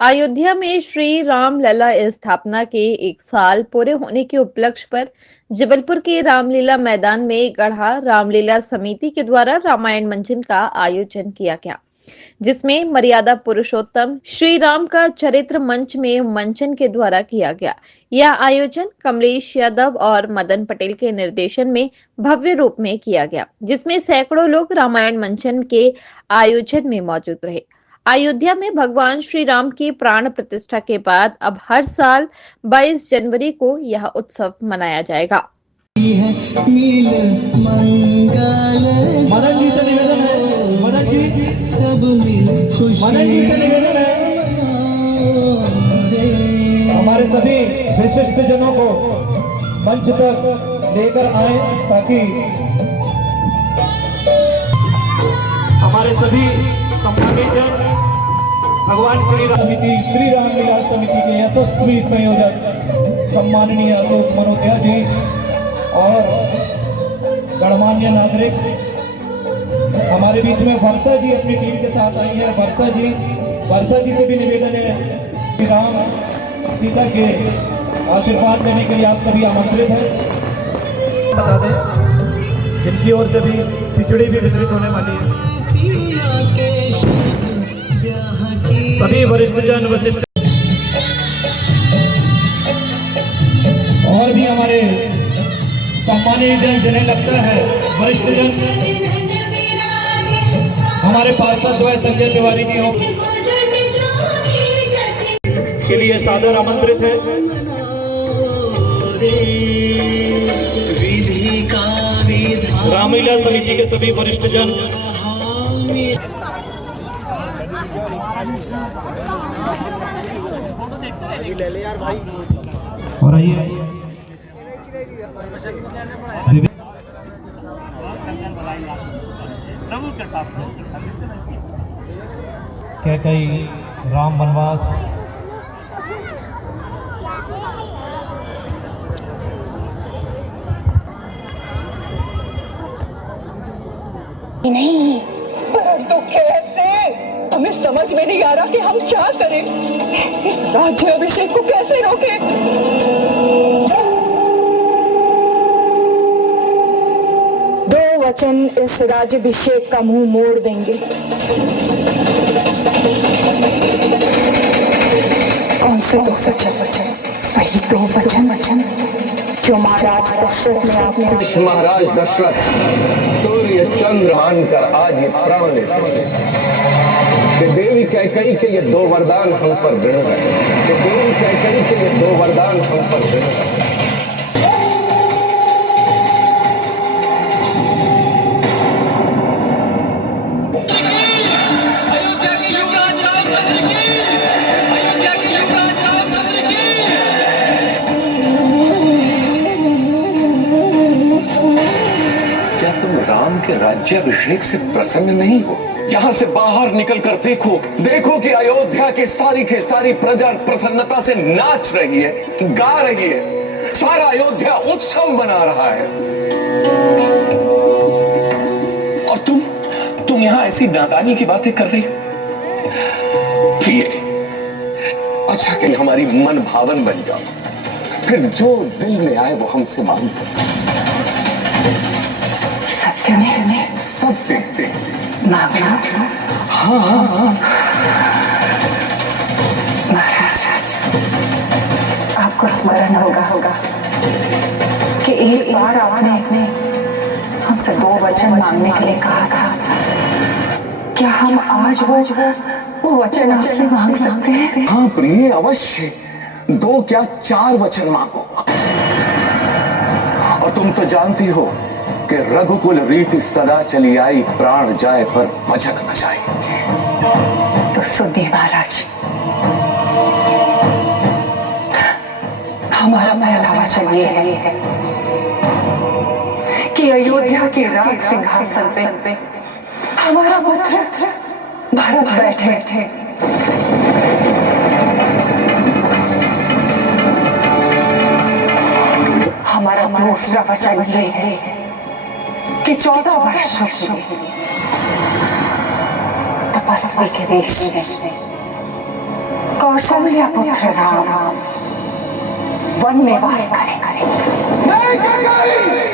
अयोध्या में श्री राम लला स्थापना के 1 साल पूरे होने के उपलक्ष्य पर जबलपुर के रामलीला मैदान में गढ़ा रामलीला समिति के द्वारा रामायण मंचन का आयोजन किया गया, जिसमें मर्यादा पुरुषोत्तम श्री राम का चरित्र मंच में मंचन के द्वारा किया गया। यह आयोजन कमलेश यादव और मदन पटेल के निर्देशन में भव्य रूप में किया गया, जिसमें सैकड़ों लोग रामायण मंचन के आयोजन में मौजूद रहे। अयोध्या में भगवान श्री राम की प्राण प्रतिष्ठा के बाद अब हर साल 22 जनवरी को यह उत्सव मनाया जाएगा। हमारे सभी विशिष्ट जनों को मंच तक लेकर आए ताकि हमारे सभी सम्मानित जन भगवान श्री राम लीला समिति के यशस्वी संयोजक सम्माननीय अशोक मनोत्या जी और गणमान्य नागरिक हमारे बीच में वर्षा जी अपनी टीम के साथ आई है। वर्षा जी से भी निवेदन है कि राम सीता के आशीर्वाद लेने के लिए आप सभी आमंत्रित हैं। बता दें जिनकी ओर से भी खिचड़ी भी वितरित होने वाली है। सभी वरिष्ठ जन वशिष्ठ और भी हमारे सम्मानित जन जिन्हें लगता है वरिष्ठ जन हमारे पार्षद संजय तिवारी जी हो के लिए सादर आमंत्रित है। रामलीला समिति के सभी वरिष्ठ जन और आइए कैकेयी राम वनवास नहीं, परंतु कैसे? हमें समझ में नहीं आ रहा कि हम क्या करें। इस राज्याभिषेक को कैसे रोकें? दो वचन इस राज्याभिषेक का मुंह मोड़ देंगे। कौन से दो वचन? वही दो वचन जो महाराज दशरथ ने आपने महाराज दशरथ सूर्य चंद्र मानकर आज ये प्राण लेते कि देवी कैकेयी के ये दो वरदान हम पर दृढ़ रहे, कि देवी कैकेयी के ये दो वरदान हम पर दृढ़ रहे। राम के राज्याभिषेक से प्रसन्न नहीं हो? यहाँ से बाहर निकलकर देखो कि अयोध्या की सारी प्रजा प्रसन्नता से नाच रही है, गा रही है, सारा अयोध्या उत्सव मना रहा है। और तुम यहाँ ऐसी नादानी की बातें कर रही हो। अच्छा कि हमारी मन भावन बन जाओ, फिर जो दिल में आए वो हमसे मांगो। सत्य मांगना। हाँ। महाराज, आपको स्मरण होगा कि एक बार आपने हमसे दो वचन मांगने के लिए कहा था। क्या हम आज वो वचन आपसे मांग सकते हैं? हाँ प्रिय, अवश्य। 2 क्या 4 वचन मांगो। और तुम तो जानती हो कि रघुकुल रीति सदा चली आई, प्राण जाए पर वचन न जाए। तो सुनिए महाराज, हमारा पहला वचन ये है कि अयोध्या के राज सिंहासन पे हमारा पुत्र भरत बैठे। हमारा दूसरा वचन ये है कि 14 वर्षों की तपस्या के वेश में कौशल्या पुत्र राम वन में वास करे। नहीं करेंगे।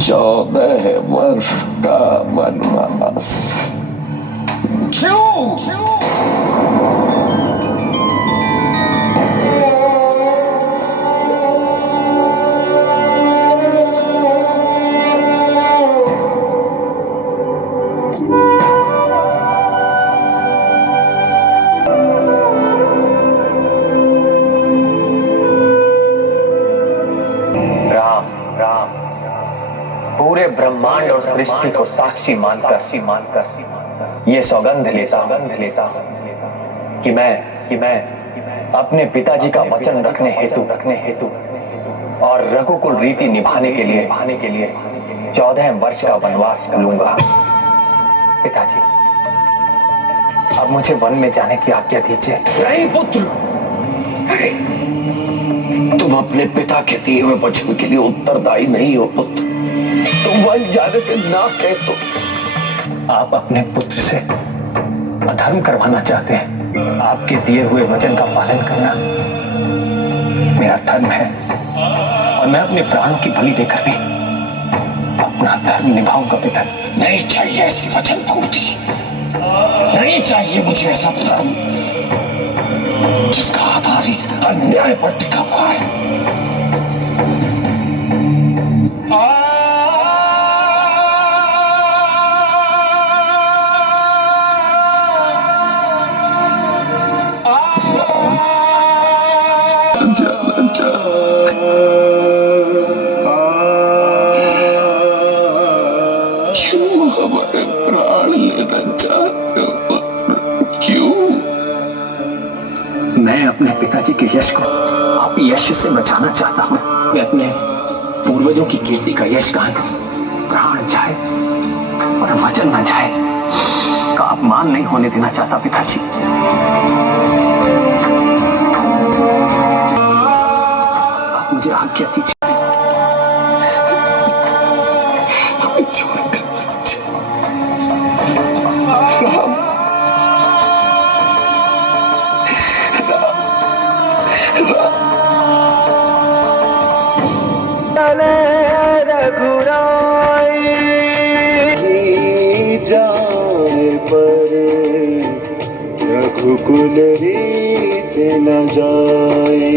चौदह वर्ष का वनवास क्यों? पूरे ब्रह्मांड और सृष्टि को साक्षी मानकर ये सौगंध लेता कि मैं अपने पिताजी का वचन रखने हेतु और रघुकुल रीति निभाने के लिए 14 वर्ष का वनवास लूंगा। पिताजी, अब मुझे वन में जाने की आज्ञा दीजिए। नहीं पुत्र, तुम अपने पिता के दिए हुए वचन के लिए उत्तरदायी नहीं हो पुत्र। तुम वन जाने से ना कहे तो आप अपने पुत्र से अधर्म करवाना चाहते हैं। आपके दिए हुए वचन का पालन करना मेरा धर्म है और मैं अपने प्राणों की बलि देकर भी अपना धर्म निभाऊंगा पिताजी। नहीं चाहिए ऐसी वचन पूर्ति, नहीं चाहिए मुझे ऐसा धर्म जिसका आधार ही अन्याय पर टिका हुआ है। क्यों हमारे प्राण लेना चाहते हो? क्यों? मैं अपने पिताजी के यश को आप यश से बचाना चाहता हूँ। मैं अपने पूर्वजों की कीर्ति का यश कहा प्राण जाए और वचन न जाए का अपमान नहीं होने देना चाहता पिताजी। आप मुझे आज्ञा दीजिए। रघुकुल रीत न जाए।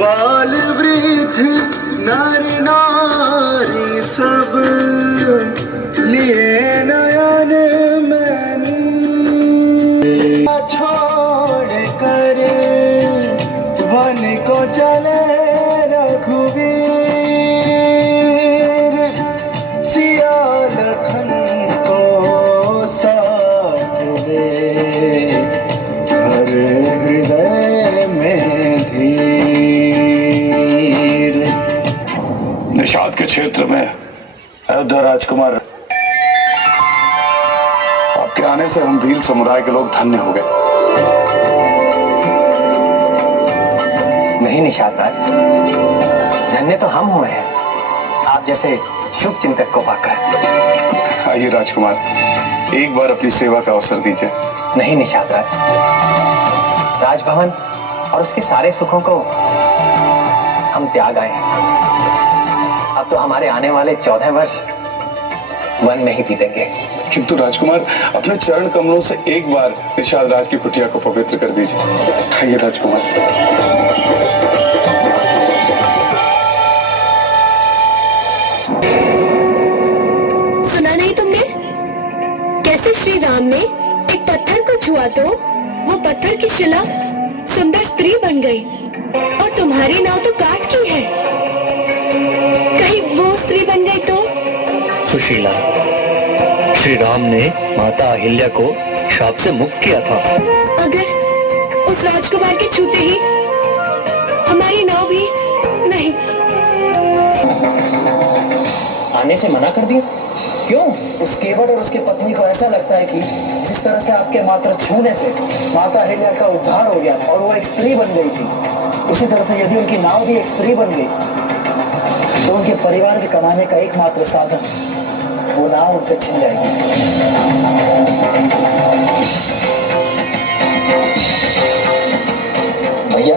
बाल वृद्ध नर नारी सब लिए नयन मैनी छोड़ कर वन को चले रघुवीर। सिया लखन को साथ ले हृदय में धीर। निषाद के क्षेत्र में अयोध्या राजकुमार, आपके आने से हम भील समुदाय के लोग धन्य हो गए। नहीं निषाद राज, धन्य तो हम हुए हैं आप जैसे शुभ चिंतक को पाकर। आइए राजकुमार, एक बार अपनी सेवा का अवसर दीजिए। नहीं निषाद राज, राजभवन और उसके सारे सुखों को हम त्याग आए हैं। अब तो हमारे आने वाले 14 वर्ष वन में ही बीतेंगे। किंतु राजकुमार, अपने चरण कमलों से एक बार निषाद राज की कुटिया को पवित्र कर दीजिए। आइए राजकुमार। सुना नहीं तुमने कैसे श्री राम ने एक पत्थर को छुआ तो वो पत्थर की शिला सुंदर स्त्री बन गई और तुम्हारी नाव तो काठ की है। कहीं वो स्त्री बन गई तो? सुशीला, श्री राम ने माता अहिल्या को शाप से मुक्त किया था। अगर उस राजकुमार के छूते ही हमारी नाव भी नहीं। आने से मना कर दिया? क्यों? उस केवट और उसकी पत्नी को ऐसा लगता है कि जिस तरह से आपके मात्र छूने से माता अहिल्या का उद्धार हो गया और वो एक स्त्री बन गई थी, इसी तरह से यदि उनकी नाव भी एक स्त्री बन गई तो उनके परिवार के कमाने का एकमात्र साधन वो नाव उनसे छिन जाएगी। भैया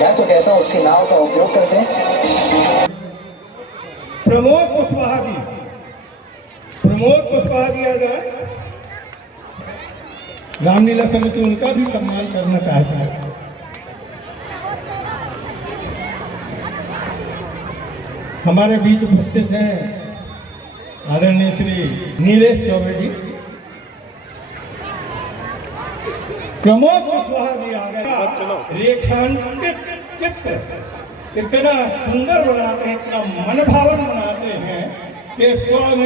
मैं तो कहता हूँ उसकी नाव का उपयोग करते हैं। प्रमोद कुशवाहा जी आ जाए। रामलीला समिति उनका भी सम्मान करना चाहता है। हमारे बीच उपस्थित हैं आदरणीय श्री नीलेश चौबे जी। प्रमोद कुशवाहा जी आ गए। रेखांकित चित्र इतना सुंदर बनाते हैं, इतना मनभावन बनाते हैं कि स्वयं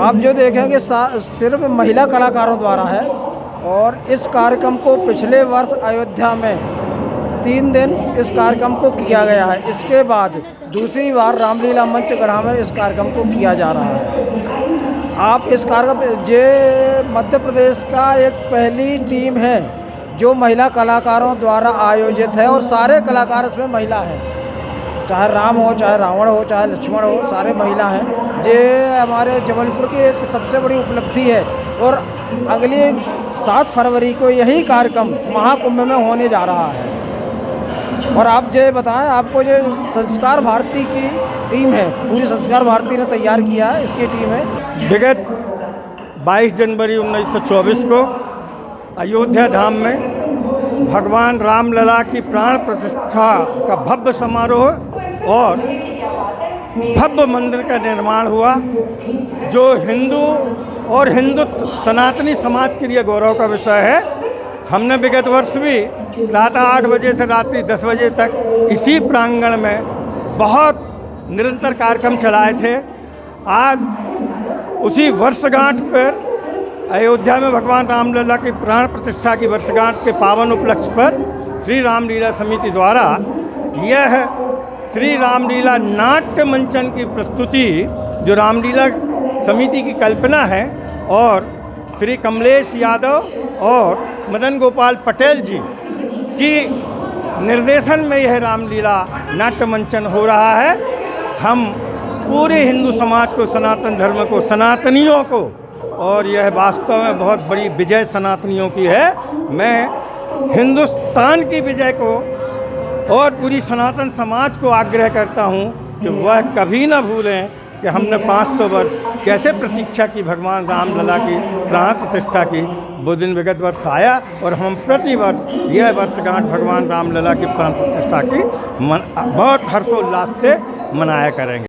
आप जो देखेंगे सिर्फ महिला कलाकारों द्वारा है। और इस कार्यक्रम को पिछले वर्ष अयोध्या में 3 दिन इस कार्यक्रम को किया गया है। इसके बाद दूसरी बार रामलीला मंच गढ़ा में इस कार्यक्रम को किया जा रहा है। आप इस कार्यक्रम ये मध्य प्रदेश का एक पहली टीम है जो महिला कलाकारों द्वारा आयोजित है और सारे कलाकार इसमें महिला हैं। चाहे राम हो, चाहे रावण हो, चाहे लक्ष्मण हो, सारे महिला हैं। ये हमारे जबलपुर की एक सबसे बड़ी उपलब्धि है। और अगली 7 फरवरी को यही कार्यक्रम महाकुंभ में होने जा रहा है। और आप ये बताएं, आपको जो संस्कार भारती की टीम है, पूरी संस्कार भारती ने तैयार किया है, इसकी टीम है। विगत 22 जनवरी 1924 को अयोध्या धाम में भगवान रामलला की प्राण प्रतिष्ठा का भव्य समारोह और भव्य मंदिर का निर्माण हुआ, जो हिंदू और हिंदुत्व सनातनी समाज के लिए गौरव का विषय है। हमने विगत वर्ष भी रात 8 बजे से रात्रि 10 बजे तक इसी प्रांगण में बहुत निरंतर कार्यक्रम चलाए थे। आज उसी वर्षगांठ पर अयोध्या में भगवान रामलला की प्राण प्रतिष्ठा की वर्षगांठ के पावन उपलक्ष्य पर श्री रामलीला समिति द्वारा यह श्री रामलीला नाट्य मंचन की प्रस्तुति, जो रामलीला समिति की कल्पना है, और श्री कमलेश यादव और मदन गोपाल पटेल जी की निर्देशन में यह रामलीला नाट्य मंचन हो रहा है। हम पूरे हिंदू समाज को, सनातन धर्म को, सनातनियों को, और यह वास्तव में बहुत बड़ी विजय सनातनियों की है। मैं हिंदुस्तान की विजय को और पूरी सनातन समाज को आग्रह करता हूँ कि वह कभी न भूलें कि हमने 500 वर्ष कैसे प्रतीक्षा की भगवान रामलला की प्राण प्रतिष्ठा की। वो दिन विगत वर्ष आया और हम प्रति वर्ष यह वर्षगांठ भगवान रामलला की प्राण प्रतिष्ठा की बहुत हर्षोल्लास से मनाया करेंगे।